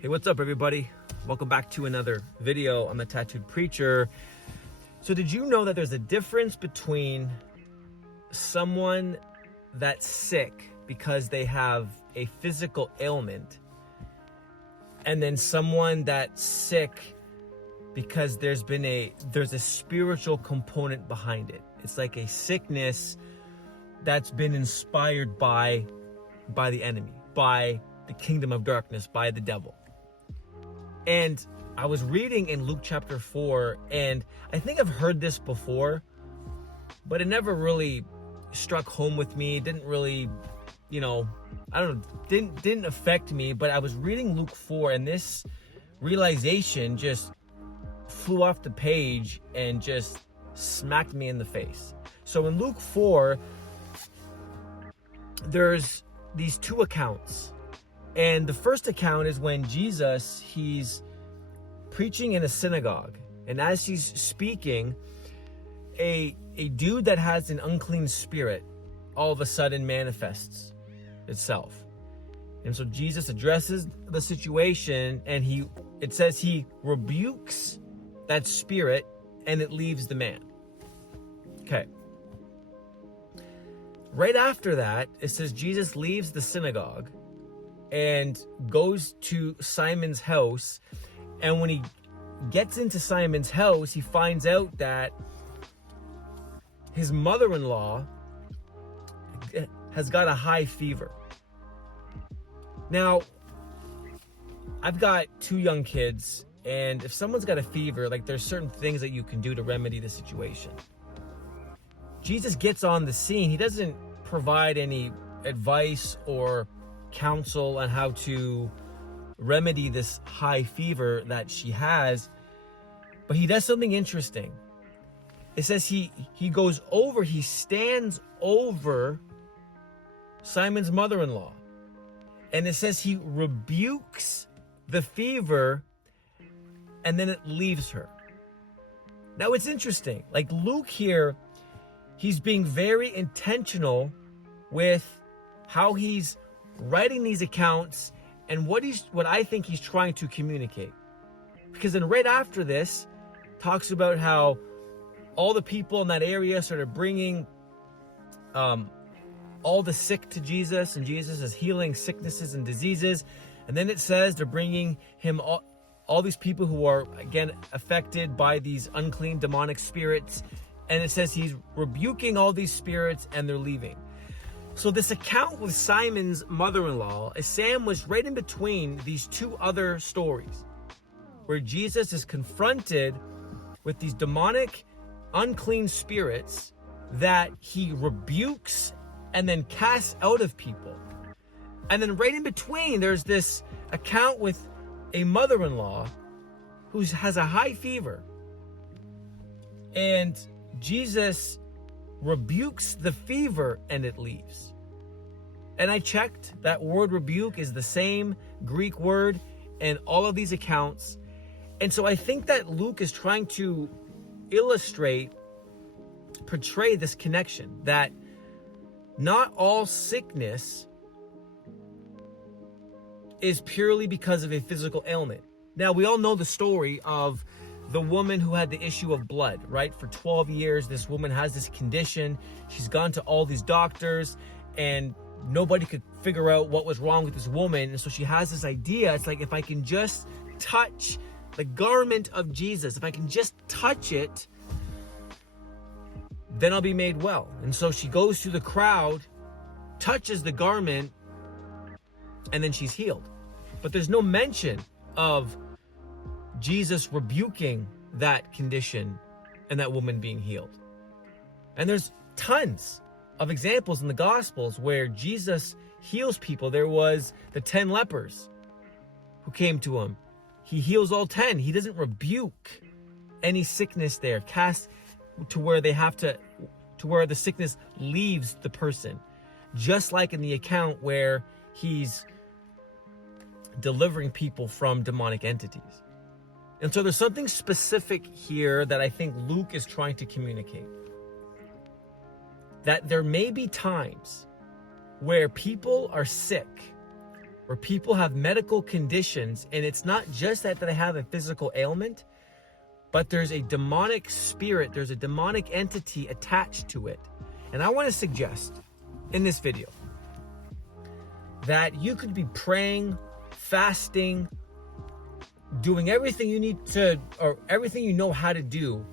Hey, what's up everybody? Welcome back to another video. I'm a tattooed preacher. So did you know that there's a difference between someone that's sick because they have a physical ailment and then someone that's sick because there's a spiritual component behind it? It's like a sickness that's been inspired by the enemy, by the kingdom of darkness, by the devil. And I was reading in Luke chapter 4, and I think I've heard this before, but it never really struck home with me. It didn't really, didn't affect me. But I was reading Luke 4, and this realization just flew off the page and just smacked me in the face. So in Luke 4, there's these two accounts. And the first account is when Jesus, he's preaching in a synagogue. And as he's speaking, a dude that has an unclean spirit all of a sudden manifests itself. And so Jesus addresses the situation, and it says he rebukes that spirit and it leaves the man. Okay. Right after that, it says Jesus leaves the synagogue and goes to Simon's house. And when he gets into Simon's house, he finds out that his mother-in-law has got a high fever. Now, I've got two young kids, and if someone's got a fever, like, there's certain things that you can do to remedy the situation. Jesus gets on the scene. He doesn't provide any advice or counsel on how to remedy this high fever that she has, but he does something interesting. It says he stands over Simon's mother-in-law, and it says he rebukes the fever and then it leaves her. Now it's interesting, like Luke here, he's being very intentional with how he's writing these accounts and what I think he's trying to communicate. Because then right after this, talks about how all the people in that area started bringing all the sick to Jesus, and Jesus is healing sicknesses and diseases. And then it says they're bringing him all these people who are, again, affected by these unclean demonic spirits. And it says he's rebuking all these spirits and they're leaving. So this account with Simon's mother-in-law is sandwiched right in between these two other stories, where Jesus is confronted with these demonic, unclean spirits that he rebukes and then casts out of people. And then right in between, there's this account with a mother-in-law who has a high fever. And Jesus rebukes the fever and it leaves. And I checked, that word rebuke is the same Greek word in all of these accounts. And so I think that Luke is trying to portray this connection, that not all sickness is purely because of a physical ailment. Now, we all know the story of the woman who had the issue of blood, right? For 12 years, this woman has this condition. She's gone to all these doctors and nobody could figure out what was wrong with this woman. And so she has this idea. It's like, if I can just touch the garment of Jesus, if I can just touch it, then I'll be made well. And so she goes through the crowd, touches the garment, and then she's healed. But there's no mention of Jesus rebuking that condition and that woman being healed. And there's tons of examples in the Gospels where Jesus heals people. There was the 10 lepers who came to him. He heals all 10. He doesn't rebuke any sickness there, cast to where where the sickness leaves the person. Just like in the account where he's delivering people from demonic entities. And so there's something specific here that I think Luke is trying to communicate. That there may be times where people are sick where people have medical conditions, and it's not just that they have a physical ailment, but there's a demonic spirit, there's a demonic entity attached to it. And I want to suggest in this video that you could be praying, fasting, doing everything you need to, or everything you know how to do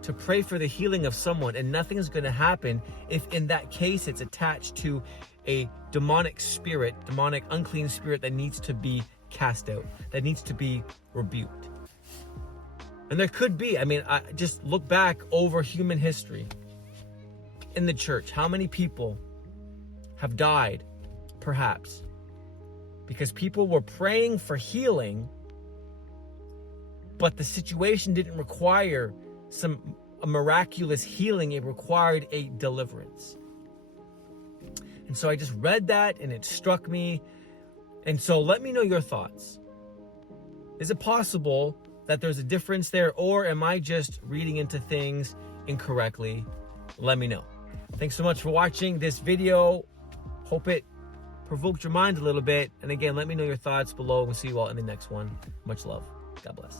to pray for the healing of someone, and nothing is going to happen if in that case it's attached to a demonic spirit, demonic unclean spirit that needs to be cast out, that needs to be rebuked. And there could be, I just look back over human history in the church. How many people have died, perhaps, because people were praying for healing, but the situation didn't require a miraculous healing, it required a deliverance. And so I just read that and it struck me. And so let me know your thoughts. Is it possible that there's a difference there, or am I just reading into things incorrectly? Let me know. Thanks so much for watching this video. Hope it provoked your mind a little bit. And again, let me know your thoughts below. We'll see you all in the next one. Much love. God bless.